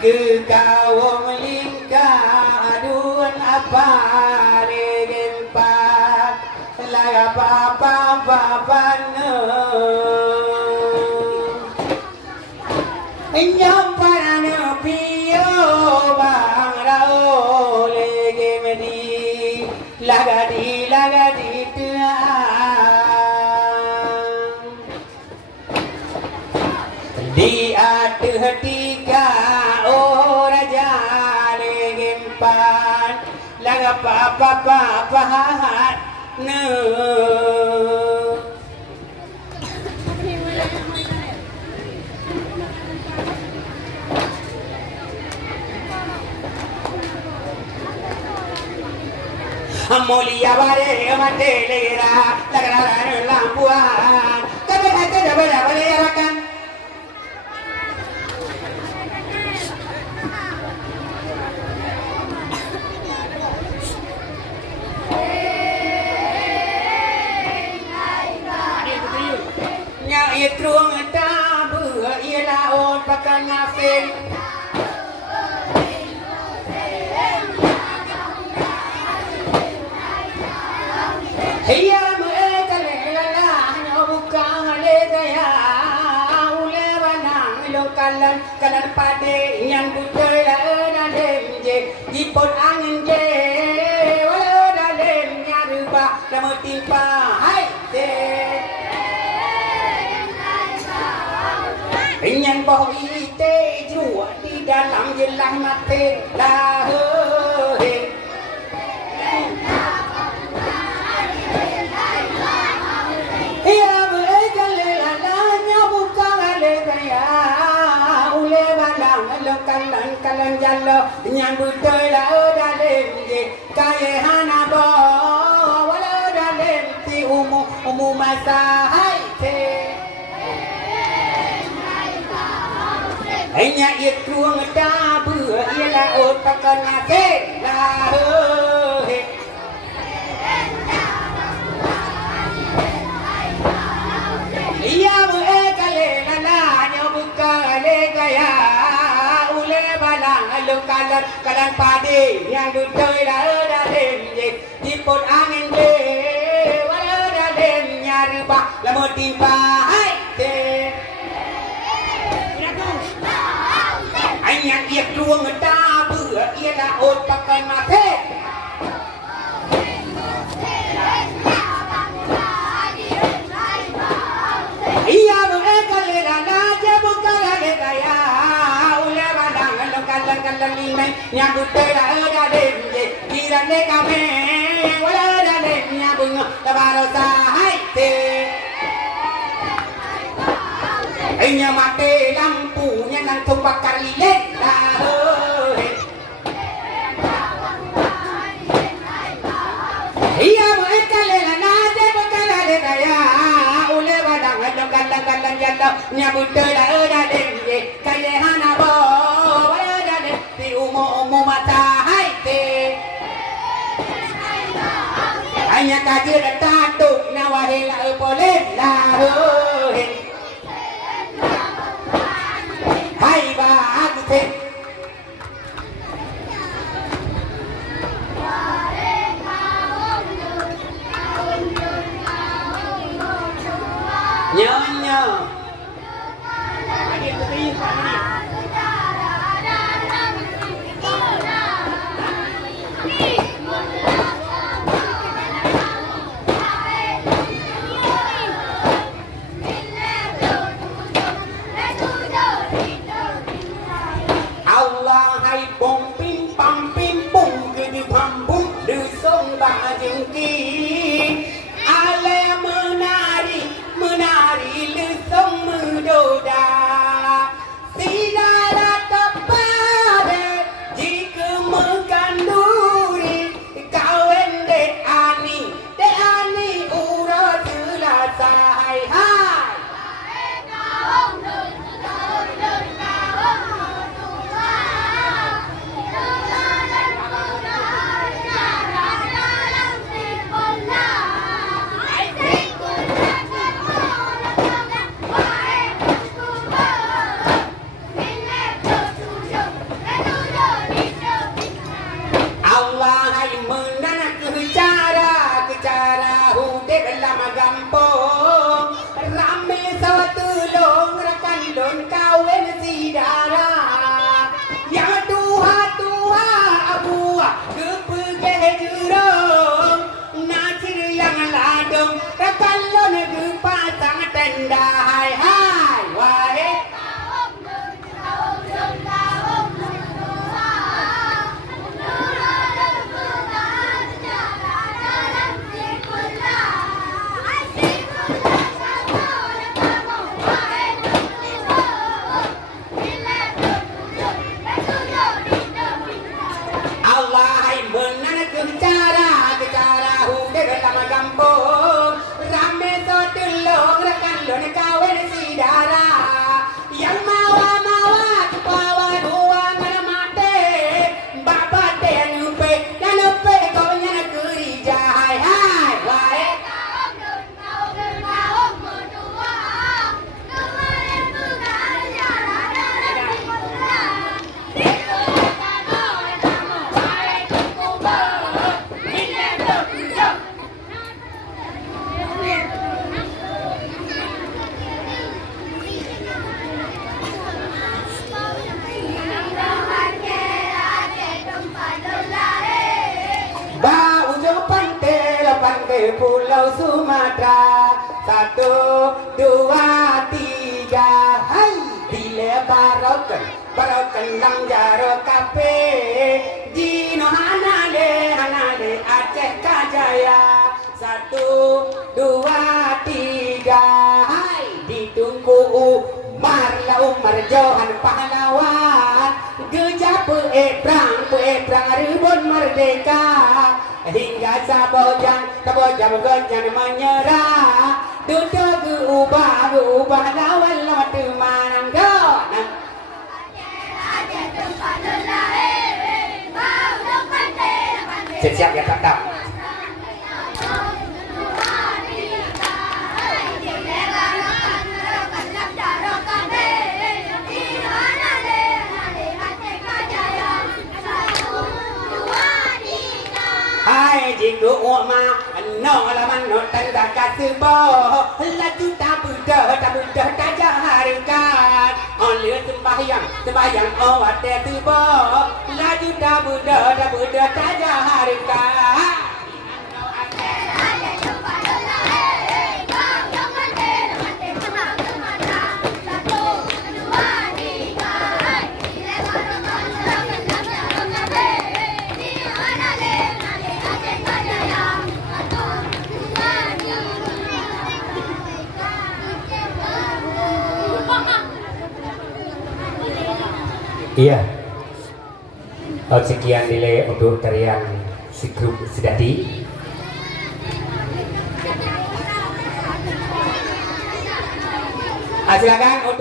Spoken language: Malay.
Ke kawong lingka aduan apa regen pat laga papa papa no nyamparano pio bang rao lege medi laga di di atu tiga laga papa no Amolia bare matelera laga lampuan kabeh bare kan truông ta bữa ia la ôn pakan ngafin hiya me kale la nyo buka le daya ule banang lo kalan pade yang butel la na demje dipot angin je wala dalem nyaruba lamo timpa hai te Inyan bahu ite jua di dalam jelah mati lahir. Ia mereka lelalanya bukan alegaya ule balang lo kalan jalo yang betul lah dalam je kaya hana bawa wala dalam ti umu masa hai te. Hanya itu ngeda bữa ialah otak nate lah Ia mereka lelala buka le gaya ule balang lo kalan padi yang betul dah dalam je dipot angin je wala dalam nyari bah lama timpa hai te Hanya ia truông ta bữa ialah otak nate Ia mereka lelana je buka le gaya ule balang lo kalan limai yang betul dah dalam je kira ne kame wala dalam nya bunga tabaro sahai te Hanya mati lampunya nang bakar lilin Ia mereka lelana je buka le gaya ule balang lo kalan jalo nyabut dah dalam je kaya hana bawa wala dalam ti umu mata hai te Hanya kajir tatuk nawahila boleh lah Hai ba aku te Nyonya Adik putri hai hai wahai Allah hai menana kecara hunde dalam kampung rame sotulong rekan lon kawen sidara yang mawa kepawa dua mana mate bapak teh nupe dan nupe kau nyana kerja hai hai wae pantai Pulau Sumatera 1, 2, 3 hai dile barokan lang jaro kape Dino hanale Aceh Kajaya 1, 2, 3 hai ditunggu Umar Johan pahlawan gejap perang ribut merdeka hingga sabojang genjan menyerah duduk ubah lawan teman gona siap ya tetap hai jiku oma no laman no tanda kasbo laju tabudah kajah harikat on lihat sembahyang awat tersebo laju tabudah kajah harikat iya. Sekian nilai untuk tarian si grup Sedati. Silakan.